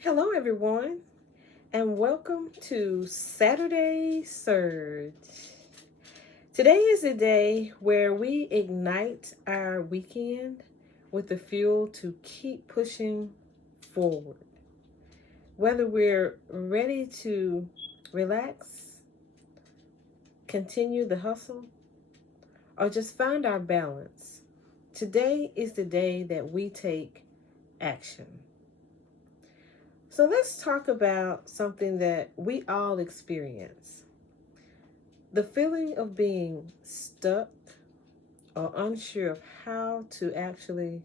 Hello, everyone, and welcome to Saturday Surge. Today is the day where we ignite our weekend with the fuel to keep pushing forward. Whether we're ready to relax, continue the hustle, or just find our balance, today is the day that we take action. So let's talk about something that we all experience: the feeling of being stuck or unsure of how to actually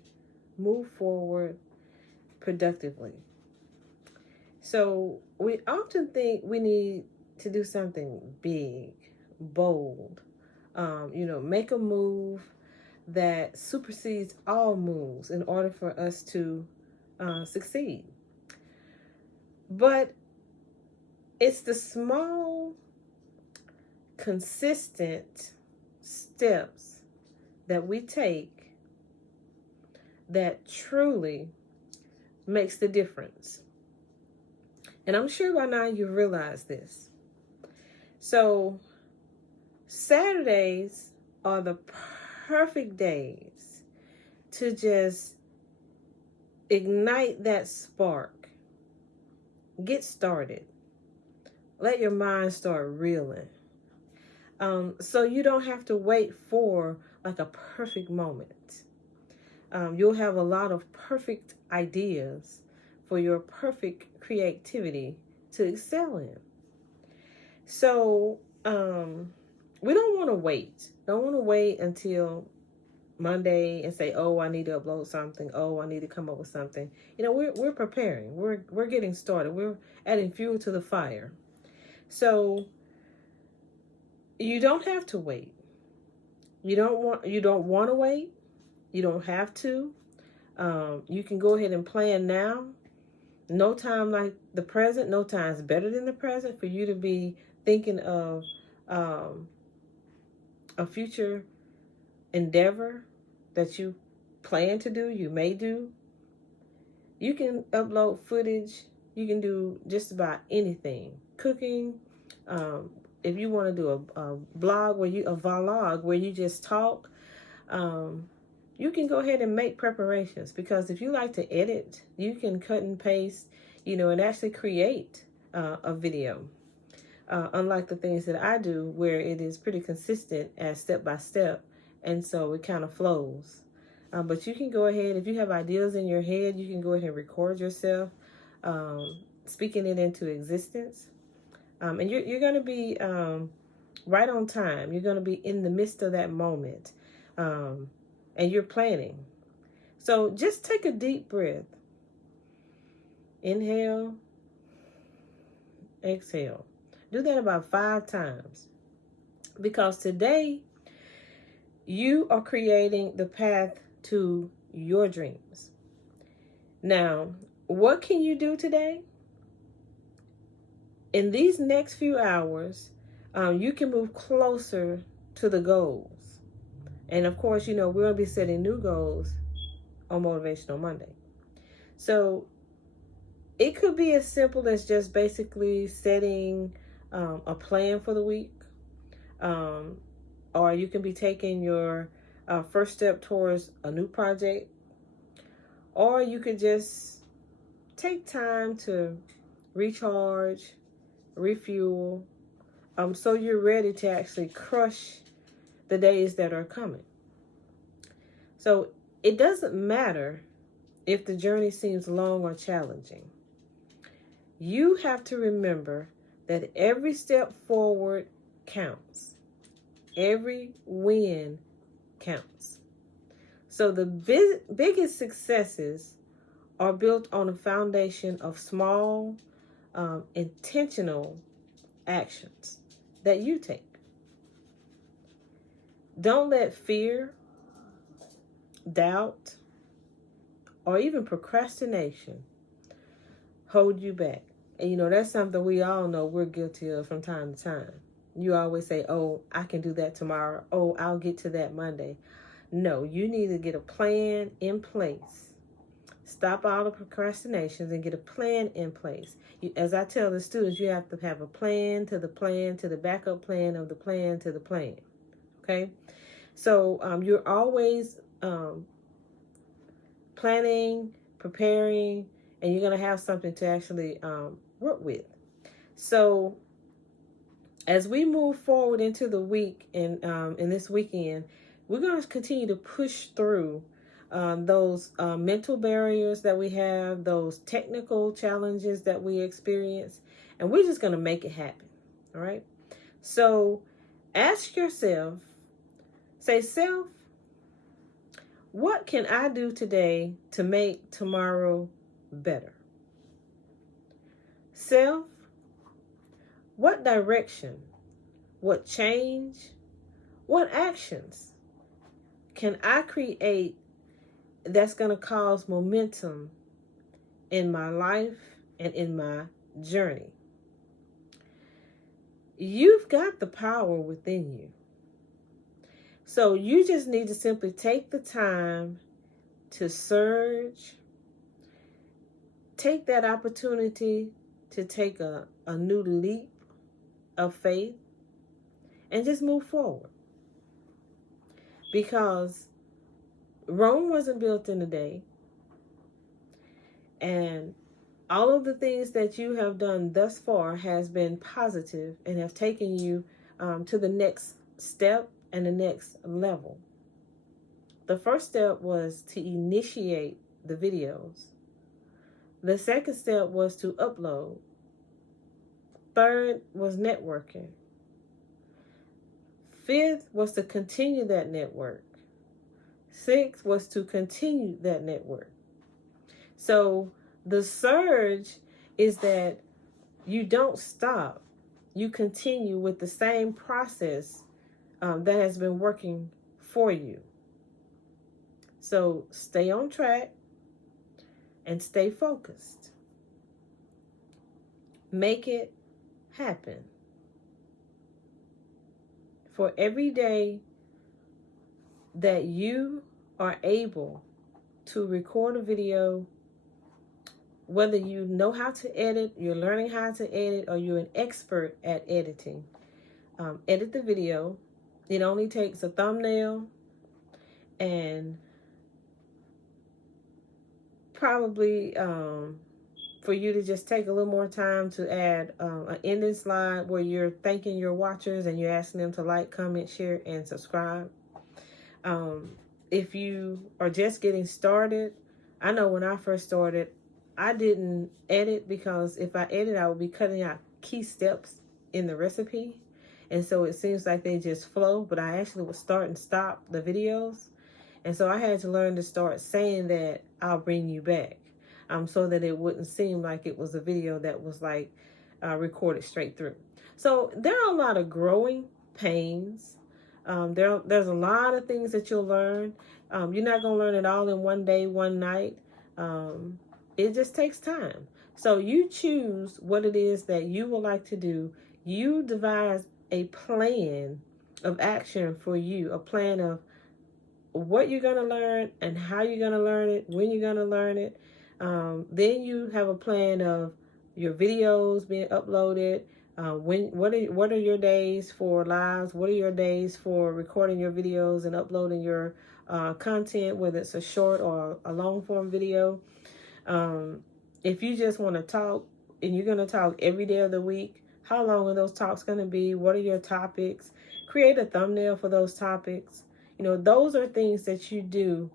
move forward productively. So we often think we need to do something big, bold, make a move that supersedes all moves in order for us to succeed. But it's the small, consistent steps that we take that truly makes the difference. And I'm sure by now you realize this. So Saturdays are the perfect days to just ignite that spark. Get started. Let your mind start reeling. So you don't have to wait for like a perfect moment. You'll have a lot of perfect ideas for your perfect creativity to excel in. So we don't want to wait. Don't want to wait until Monday and say, "Oh, I need to upload something. Oh, I need to come up with something." We're preparing. We're getting started. We're adding fuel to the fire. So you don't have to wait. You don't want to wait. You don't have to. You can go ahead and plan now. No time like the present. No time is better than the present for you to be thinking of a future endeavor that you plan to do, you may do. You can upload footage. You can do just about anything. Cooking. If you want to do a vlog where you just talk, you can go ahead and make preparations, because if you like to edit, you can cut and paste, and actually create a video. Unlike the things that I do, where it is pretty consistent as step by step, and so it kind of flows. But you can go ahead, if you have ideas in your head, you can go ahead and record yourself speaking it into existence. And you're going to be right on time. You're going to be in the midst of that moment. And you're planning. So just take a deep breath. Inhale, exhale. Do that about 5 times. Because today, you are creating the path to your dreams. Now, what can you do today? In these next few hours, you can move closer to the goals. And of course, we're going to be setting new goals on Motivational Monday. So it could be as simple as just basically setting a plan for the week. Or you can be taking your first step towards a new project. Or you could just take time to recharge, refuel, so you're ready to actually crush the days that are coming. So it doesn't matter if the journey seems long or challenging. You have to remember that every step forward counts. Every win counts. So the biggest successes are built on a foundation of small, intentional actions that you take. Don't let fear, doubt, or even procrastination hold you back. And that's something we all know we're guilty of from time to time. You always say, "Oh, I can do that tomorrow. Oh, I'll get to that Monday." No, you need to get a plan in place. Stop all the procrastinations and get a plan in place. As I tell the students, you have to have a plan to the plan to the backup plan of the plan to the plan. Okay? So you're always planning, preparing, and you're going to have something to actually work with. So as we move forward into the week and in this weekend, we're going to continue to push through those mental barriers that we have, those technical challenges that we experience, and we're just going to make it happen. All right. So ask yourself, say, self, what can I do today to make tomorrow better? Self, what direction, what change, what actions can I create that's going to cause momentum in my life and in my journey? You've got the power within you. So you just need to simply take the time to surge, take that opportunity to take a new leap of faith and just move forward. Because Rome wasn't built in a day. And all of the things that you have done thus far has been positive and have taken you to the next step and the next level. The first step was to initiate the videos. The second step was to upload. Third was networking. Fifth was to continue that network. Sixth was to continue that network. So the surge is that you don't stop. You continue with the same process that has been working for you. So stay on track and stay focused. Make it happen. For every day that you are able to record a video, whether you know how to edit, you're learning how to edit, or you're an expert at editing, edit the video. It only takes a thumbnail and probably for you to just take a little more time to add an ending slide where you're thanking your watchers and you're asking them to like, comment, share, and subscribe. If you are just getting started, I know when I first started, I didn't edit because if I edit, I would be cutting out key steps in the recipe. And so it seems like they just flow, but I actually would start and stop the videos. And so I had to learn to start saying that I'll bring you back, so that it wouldn't seem like it was a video that was like recorded straight through. So there are a lot of growing pains. There's a lot of things that you'll learn. You're not going to learn it all in one day, one night. It just takes time. So you choose what it is that you would like to do. You devise a plan of action for you, a plan of what you're going to learn and how you're going to learn it, when you're going to learn it. Then you have a plan of your videos being uploaded. What are your days for lives? What are your days for recording your videos and uploading your content, whether it's a short or a long form video? If you just want to talk and you're going to talk every day of the week, how long are those talks going to be? What are your topics? Create a thumbnail for those topics. Those are things that you do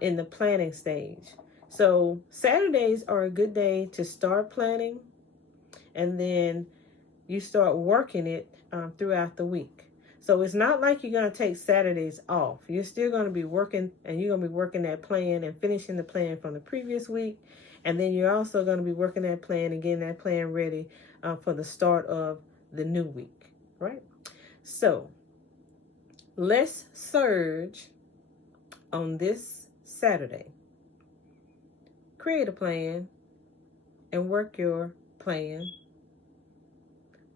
in the planning stage. So Saturdays are a good day to start planning, and then you start working it throughout the week. So it's not like you're going to take Saturdays off. You're still going to be working, and you're going to be working that plan and finishing the plan from the previous week. And then you're also going to be working that plan and getting that plan ready for the start of the new week, right? So let's surge on this Saturday. Create a plan and work your plan.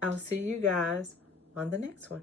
I'll see you guys on the next one.